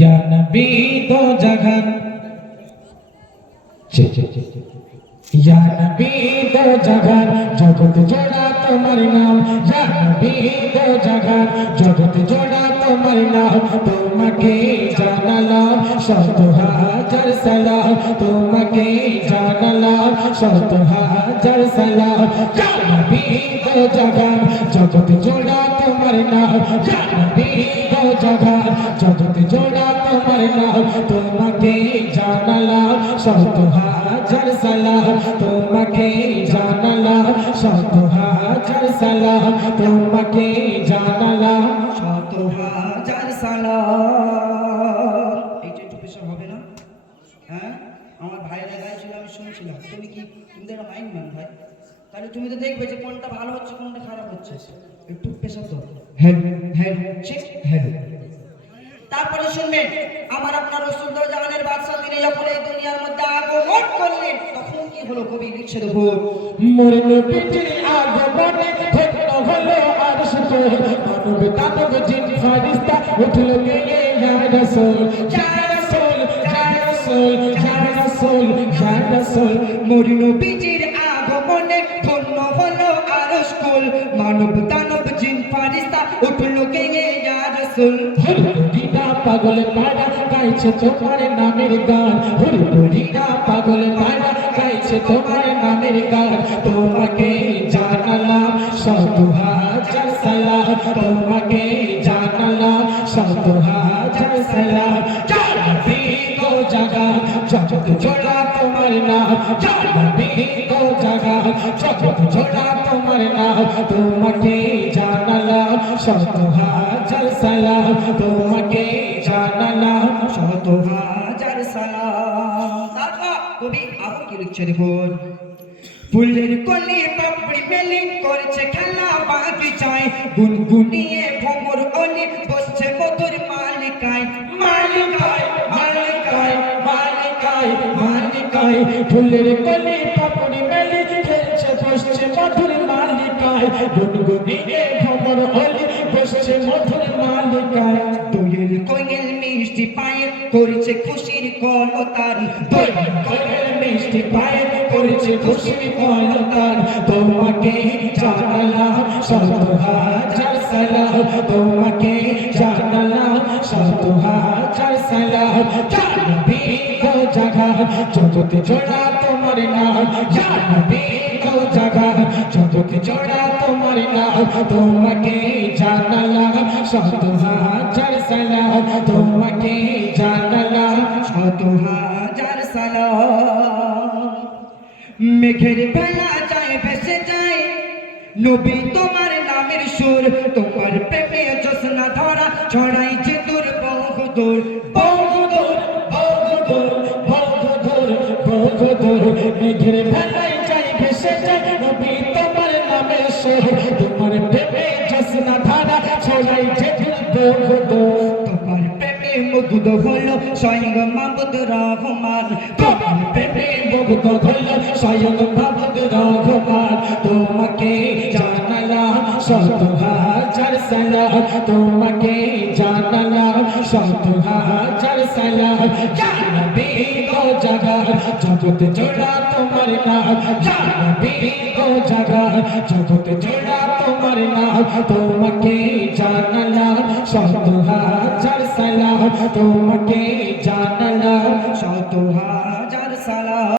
या नबी दो जगत या नबी दो जगत जगत जोड़ा तुम्हार नाम या नबी दो जगत जगत जोड़ा तुम्हार नाम तुम्हें জানালাম শত হাজার সালাম তোমাকে জানালাম শত হাজার সালাম ইয়া নবী দো জাগান জগত জোড়া তোমার নাম ইয়া নবী দো জাগান জগত জোড়া তোমার নাম তোমাকে জানালাম শত হাজার সালাম তোমাকে জানালাম শত হাজার সালাম তোমাকে জানালাম শত হাজার সালাম। হ্যাঁ আমার ভাইরা গাইছিল আমি শুনছিলাম, তুমি কি তোমাদের মাইন্ড ম্যান ভাই? তাহলে তুমি তো দেখবে যে কোনটা ভালো হচ্ছে কোনটা খারাপ হচ্ছে, একটু পেশা তো হ্যাঁ হ্যাঁ চেক হ্যাঁ। তারপরে শুনবেন আমার আপনার রাসূল দো জাহানের বাদশা তিনি যখন এই দুনিয়ার মধ্যে আগমন করলেন তখন কি হলো কবি লিখছে দেখো মোর নবীর আগমনে ধন্য হলো আরশ তো মানব দানব জিন ফেরেশতা উঠলো গিয়ে ইয়া রাসূল ইয়া রাসূল ইয়া রাসূল ইয়া রাসূল ইয়া রাসূল মোর নবীর আগমনে ধন্য হলো আরশ কুল মানব দানব জিন ফেরেশতা উঠলো গিয়ে ইয়া রাসূল হুরুরিরা পাগল পাড়া গাইছে তোমার নামের গান হুরুরিরা পাগল পাড়া গাইছে তোমার নামের গান তোমাকে জানালাম শত হাজার সালাম তোমাকে জানালাম শত হাজার সালাম ইয়া নবী দো জাগান জগত জোড়া তোমার নাম ইয়া নবী দো জাগান জগত জোড়া তোমার নাম তোমাকে জানালাম শত হাজার সালাম তোমাকে জানালাম শত হাজার সালাম। তারপর কবি আবার কি লিখছে দেখুন ফুলের কলি পাপড়ি মেলে করছে খেলা বাগিচায় গুনগুনিয়ে ভ্রমর অলি বসছে মধুর মালিকায় মালিকায় মালিকায় মালিকায় মালিকায় ফুলের কলি পাপড়ি মেলে খেলছে বসছে মধুর মালিকায় গুনগুনিয়ে ভ্রমর অলি বসছে মধুর মালিকায় দোয়েল কোয়েল মিষ্টি পায়ে করছে খুশির কলতান দোয়েল কোয়েল মিষ্টি পায়ে করছে খুশির কলতান তোমাকে জানালাম শত হাজার সালাম তোমাকে জানালাম শত হাজার সালাম ইয়া নবী দো জাগান জগত জোড়া তোমার নাম ইয়া নবী দো জাগান জগত জোড়া তোমার নাম তোমাকে জানালাম শত হাজার সালাম তোমাকে জানালাম শত হাজার সালাম। মেঘের বেলা যায় ভেসে যায় নবী তোমার নামের সুর তোমার প্রেমে জ্যোৎস্না ধরা ছড়াই যে দূর বহুদূর বহুদূর বহুদূর বহুদূর বহুদূর মেঘের বেলায় যায় ভেসে যায় নবী তোমার নামের সুর তোমার প্রেমে জ্যোৎস্না ধরা ছড়াই যে দূর বহুদূর তোমার প্রেমে মুগ্ধ হলো স্বয়ং মাবুদ রহমান তোমার প্রেমে মুগ্ধ হলো স্বয়ং মাবুদ রহমান তোমাকে জানালাম শত হাজার সালাম তোমাকে জানালাম শত হাজার সালাম ইয়া নবী দো জাগান জগত জোড়া তোমার নাম ইয়া নবী দো জাগান জগত জোড়া তোমার নাম তোমাকে জানালাম শত হাজার সালাম তোমাকে জানালাম শত হাজার সালাম।